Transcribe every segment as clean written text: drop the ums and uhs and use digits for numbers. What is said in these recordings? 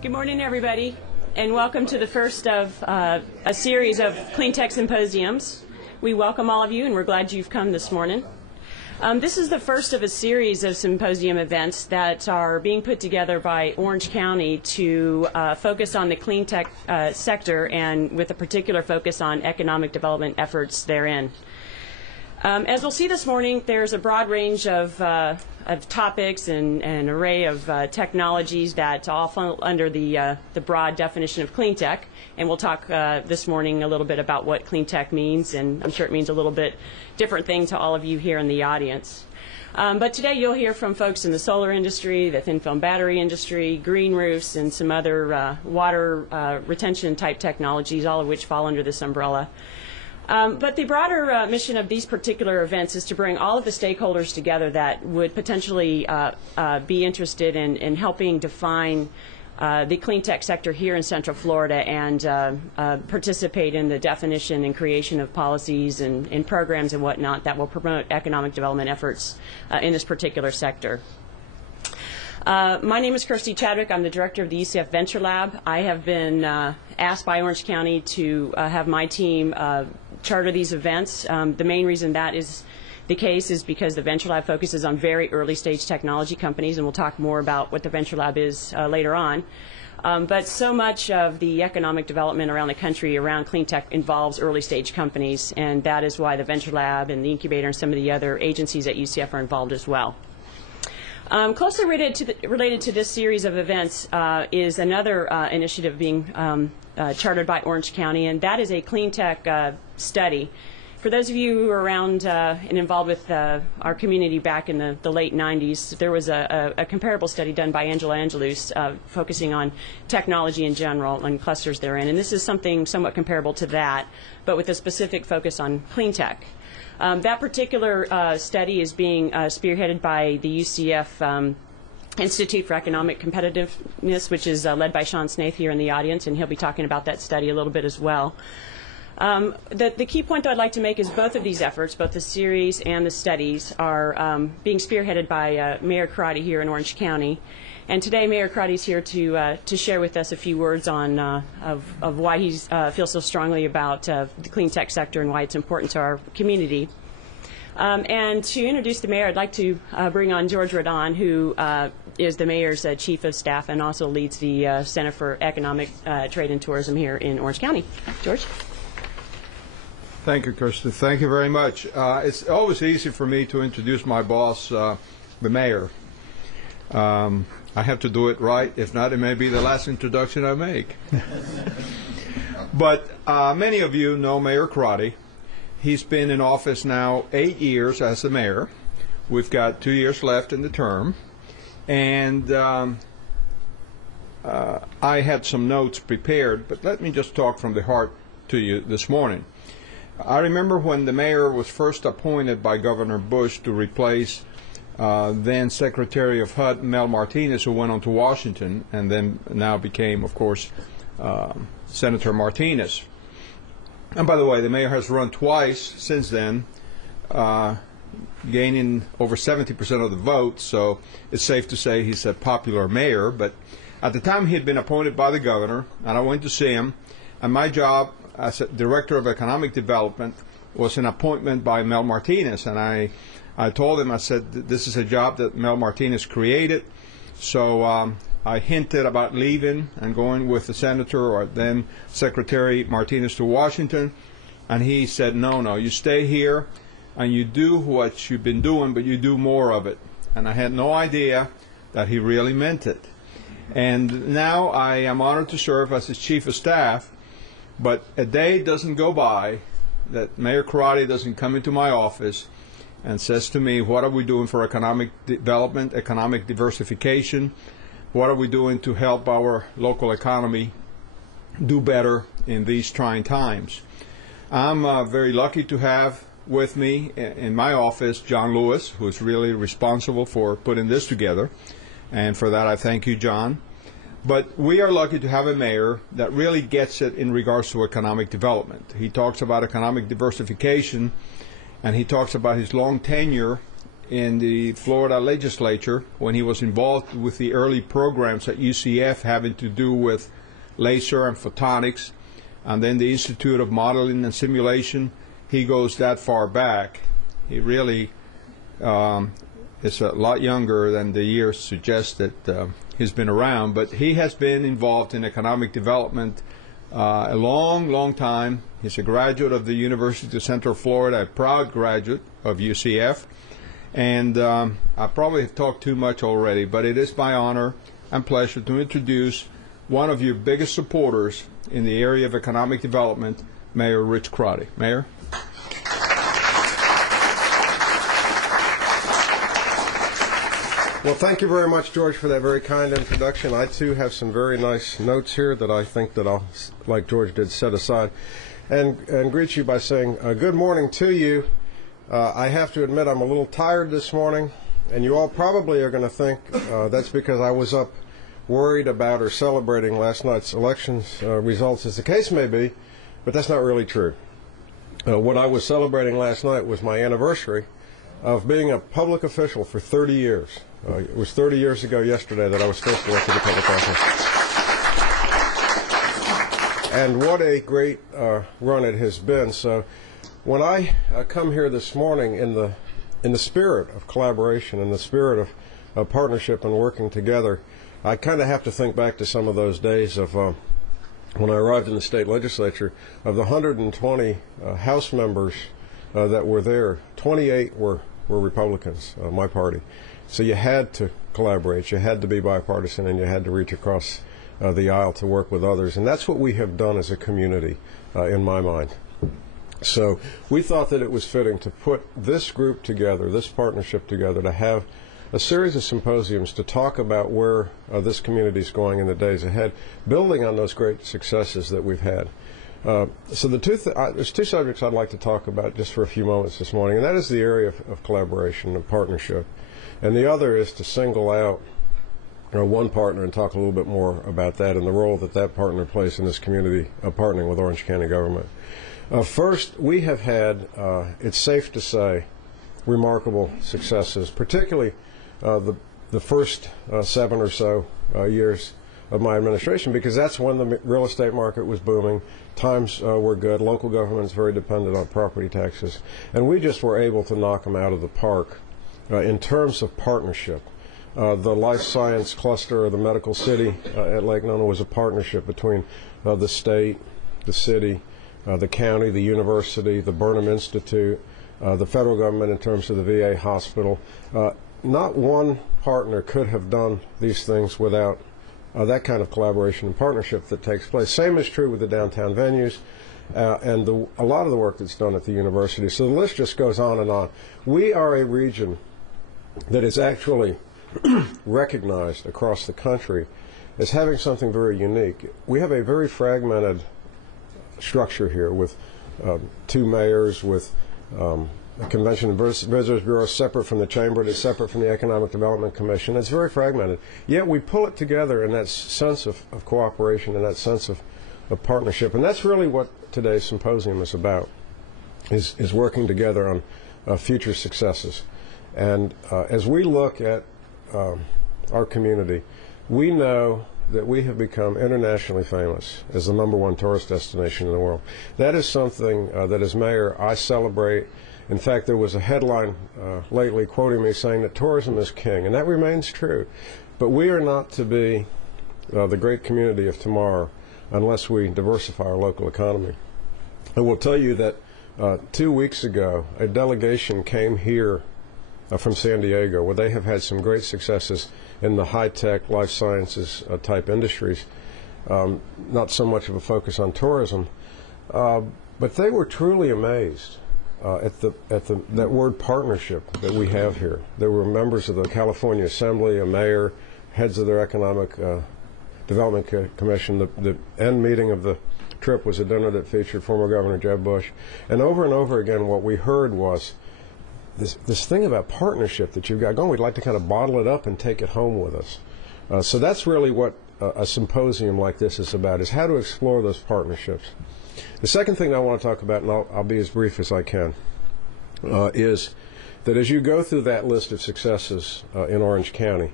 Good morning, everybody, and welcome to the first of a series of Clean Tech Symposiums. We welcome all of you, and we're glad you've come this morning. This is the first of a series of symposium events that are being put together by Orange County to focus on the clean tech sector, and with a particular focus on economic development efforts therein. As we'll see this morning, there's a broad range of topics and an array of technologies that all fall under the broad definition of clean tech. And we'll talk this morning a little bit about what clean tech means, and I'm sure it means a little bit different thing to all of you here in the audience. But today you'll hear from folks in the solar industry, the thin film battery industry, green roofs, and some other water retention type technologies, all of which fall under this umbrella. But the broader mission of these particular events is to bring all of the stakeholders together that would potentially be interested in helping define the clean tech sector here in Central Florida and participate in the definition and creation of policies and programs and whatnot that will promote economic development efforts in this particular sector. My name is Kirsty Chadwick. I'm the director of the UCF Venture Lab. I have been asked by Orange County to have my team charter these events. The main reason that is the case is because the Venture Lab focuses on very early stage technology companies, and we'll talk more about what the Venture Lab is later on. But so much of the economic development around the country around clean tech involves early stage companies, and that is why the Venture Lab and the incubator and some of the other agencies at UCF are involved as well. Closely related to this series of events is another initiative being chartered by Orange County, and that is a clean tech study. For those of you who are around and involved with our community back in the late 90s, there was a comparable study done by Angela Angelus focusing on technology in general and clusters therein. And this is something somewhat comparable to that, but with a specific focus on clean tech. That particular study is being spearheaded by the UCF Institute for Economic Competitiveness, which is led by Sean Snaith here in the audience, and he'll be talking about that study a little bit as well. The key point that I'd like to make is both of these efforts, both the series and the studies, are being spearheaded by Mayor Crotty here in Orange County. And today Mayor Crotty is here to share with us a few words on of why he feels so strongly about the clean tech sector and why it's important to our community. And to introduce the mayor, I'd like to bring on George Radon, who is the mayor's chief of staff and also leads the Center for Economic Trade and Tourism here in Orange County. George? Thank you, Kirsten. Thank you very much. It's always easy for me to introduce my boss, the mayor. I have to do it right. If not, it may be the last introduction I make. But many of you know Mayor Crotty. He's been in office now 8 years as the mayor. We've got 2 years left in the term. And I had some notes prepared, but let me just talk from the heart to you this morning. I remember when the mayor was first appointed by Governor Bush to replace then Secretary of HUD Mel Martinez, who went on to Washington and then now became, of course, Senator Martinez. And by the way, the mayor has run twice since then, gaining over 70% of the vote, so it's safe to say he's a popular mayor. But at the time he had been appointed by the governor, and I went to see him, and my job as Director of Economic Development was an appointment by Mel Martinez. And I told him, I said, this is a job that Mel Martinez created. So I hinted about leaving and going with the Senator or then Secretary Martinez to Washington. And he said, no, you stay here and you do what you've been doing, but you do more of it. And I had no idea that he really meant it. And now I am honored to serve as his Chief of Staff. But a day doesn't go by that Mayor Crotty doesn't come into my office and says to me, what are we doing for economic development, economic diversification? What are we doing to help our local economy do better in these trying times? I'm very lucky to have with me in my office John Lewis, who's really responsible for putting this together. And for that, I thank you, John. But we are lucky to have a mayor that really gets it in regards to economic development. He talks about economic diversification, and he talks about his long tenure in the Florida legislature when he was involved with the early programs at UCF having to do with laser and photonics, and then the Institute of Modeling and Simulation. He goes that far back. He really is a lot younger than the years suggest that he's been around, but he has been involved in economic development a long, long time. He's a graduate of the University of Central Florida, a proud graduate of UCF. And I probably have talked too much already, but it is my honor and pleasure to introduce one of your biggest supporters in the area of economic development, Mayor Rich Crotty. Mayor? Well, thank you very much, George, for that very kind introduction. I, too, have some very nice notes here that I think that I'll, like George did, set aside and greet you by saying good morning to you. I have to admit I'm a little tired this morning, and you all probably are going to think that's because I was up worried about or celebrating last night's elections results, as the case may be, but that's not really true. What I was celebrating last night was my anniversary of being a public official for 30 years. It was 30 years ago yesterday that I was first elected to public office. And what a great run it has been. So when I come here this morning in the spirit of collaboration, in the spirit of partnership and working together, I kind of have to think back to some of those days of when I arrived in the state legislature. Of the 120 House members that were there, 28 were Republicans, my party. So you had to collaborate, you had to be bipartisan, and you had to reach across the aisle to work with others. And that's what we have done as a community, in my mind. So we thought that it was fitting to put this group together, this partnership together, to have a series of symposiums to talk about where this community is going in the days ahead, building on those great successes that we've had. So there's two subjects I'd like to talk about just for a few moments this morning, and that is the area of collaboration and partnership. And the other is to single out one partner and talk a little bit more about that and the role that that partner plays in this community, partnering with Orange County government. First, we have had, it's safe to say, remarkable successes, particularly the first 7 or so years of my administration, because that's when the real estate market was booming, times were good, local government's very dependent on property taxes, and we just were able to knock them out of the park in terms of partnership. The life science cluster of the medical city at Lake Nona was a partnership between the state, the city, the county, the university, the Burnham Institute, the federal government in terms of the VA hospital. Not one partner could have done these things without that kind of collaboration and partnership that takes place. Same is true with the downtown venues and a lot of the work that's done at the university. So the list just goes on and on. We are a region that is actually recognized across the country as having something very unique. We have a very fragmented structure here with 2 mayors, with a Convention and Visitors Bureau separate from the Chamber, it's separate from the Economic Development Commission. It's very fragmented. Yet we pull it together in that sense of cooperation and that sense of partnership. And that's really what today's symposium is about, is working together on future successes. And as we look at our community, we know that we have become internationally famous as the #1 tourist destination in the world. That is something that as mayor I celebrate. In fact, there was a headline lately quoting me saying that tourism is king, and that remains true. But we are not to be the great community of tomorrow unless we diversify our local economy. I will tell you that 2 weeks ago, a delegation came here from San Diego, where they have had some great successes in the high-tech, life sciences type industries. Not so much of a focus on tourism, but they were truly amazed at that word partnership that we have here. There were members of the California Assembly, a mayor, heads of their Economic Development Commission. The end meeting of the trip was a dinner that featured former Governor Jeb Bush. And over again, what we heard was this thing about partnership that you've got going. We'd like to kind of bottle it up and take it home with us. So that's really what a symposium like this is about, is how to explore those partnerships. The second thing I want to talk about, and I'll be as brief as I can, is that as you go through that list of successes in Orange County,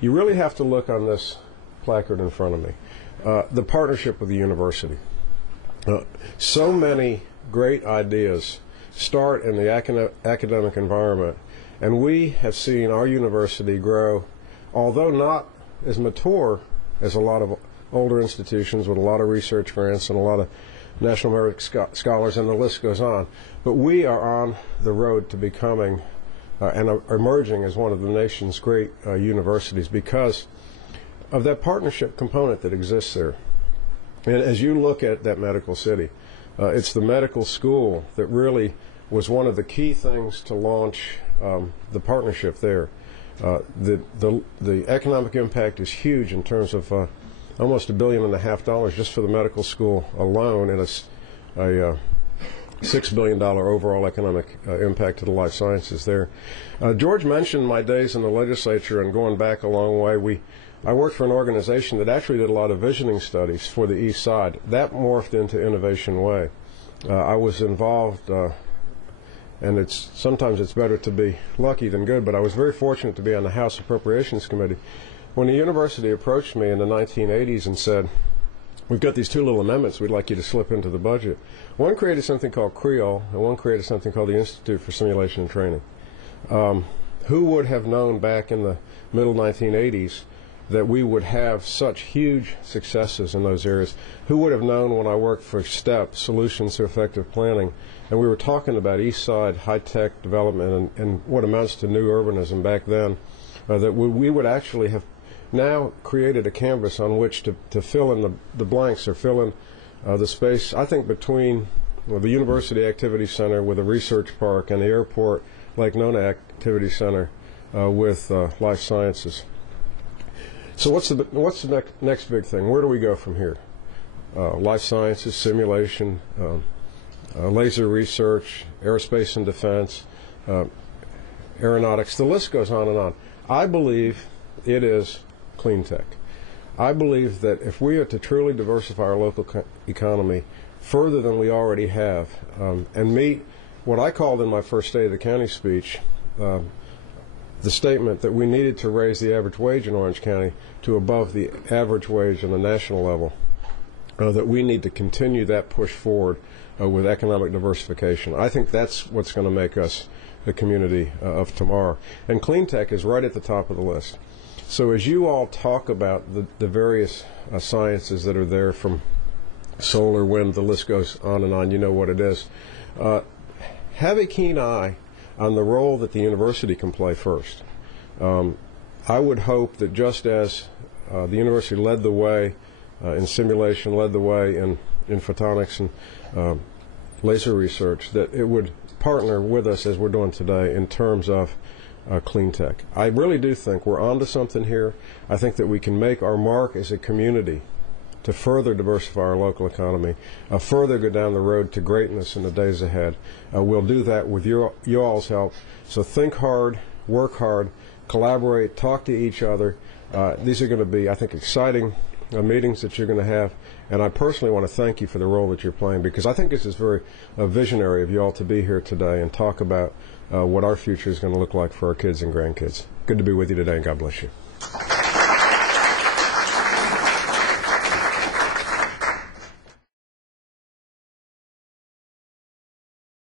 you really have to look on this placard in front of me, the partnership with the university. So many great ideas start in the academic environment, and we have seen our university grow, although not as mature as a lot of older institutions with a lot of research grants and a lot of National Merit Scholars, and the list goes on. But we are on the road to becoming and emerging as one of the nation's great universities because of that partnership component that exists there. And as you look at that medical city, it's the medical school that really was one of the key things to launch the partnership there. The economic impact is huge in terms of almost $1.5 billion just for the medical school alone, and a $6 billion overall economic impact to the life sciences there. George mentioned my days in the legislature, and going back a long way, I worked for an organization that actually did a lot of visioning studies for the East Side. That morphed into Innovation Way. I was involved, and sometimes it's better to be lucky than good, but I was very fortunate to be on the House Appropriations Committee. When the university approached me in the 1980s and said, "We've got these two little amendments we'd like you to slip into the budget," one created something called CREOL, and one created something called the Institute for Simulation and Training. Who would have known back in the middle 1980s that we would have such huge successes in those areas? Who would have known when I worked for STEP, Solutions to Effective Planning, and we were talking about East Side high-tech development and what amounts to new urbanism back then, that we would actually have now created a canvas on which to fill in the blanks, or fill in the space, I think, between the University Activity Center with a research park and the Airport Lake Nona Activity Center with life sciences. So what's the next big thing? Where do we go from here? Life sciences, simulation, laser research, aerospace and defense, aeronautics, the list goes on and on. I believe it is clean tech. I believe that if we are to truly diversify our local economy further than we already have, and meet what I called in my first State of the County speech, the statement that we needed to raise the average wage in Orange County to above the average wage on the national level, that we need to continue that push forward with economic diversification. I think that's what's going to make us the community of tomorrow. And clean tech is right at the top of the list. So as you all talk about the various sciences that are there, from solar, wind, the list goes on and on, you know what it is, have a keen eye on the role that the university can play first. I would hope that just as the university led the way in simulation, led the way in photonics and laser research, that it would partner with us as we're doing today in terms of clean tech. I really do think we're onto something here. I think that we can make our mark as a community to further diversify our local economy, further go down the road to greatness in the days ahead. We'll do that with you all's help. So think hard, work hard, collaborate, talk to each other. These are going to be, I think, exciting meetings that you're going to have, and I personally want to thank you for the role that you're playing, because I think this is very visionary of you all to be here today and talk about what our future is going to look like for our kids and grandkids. Good to be with you today, and God bless you.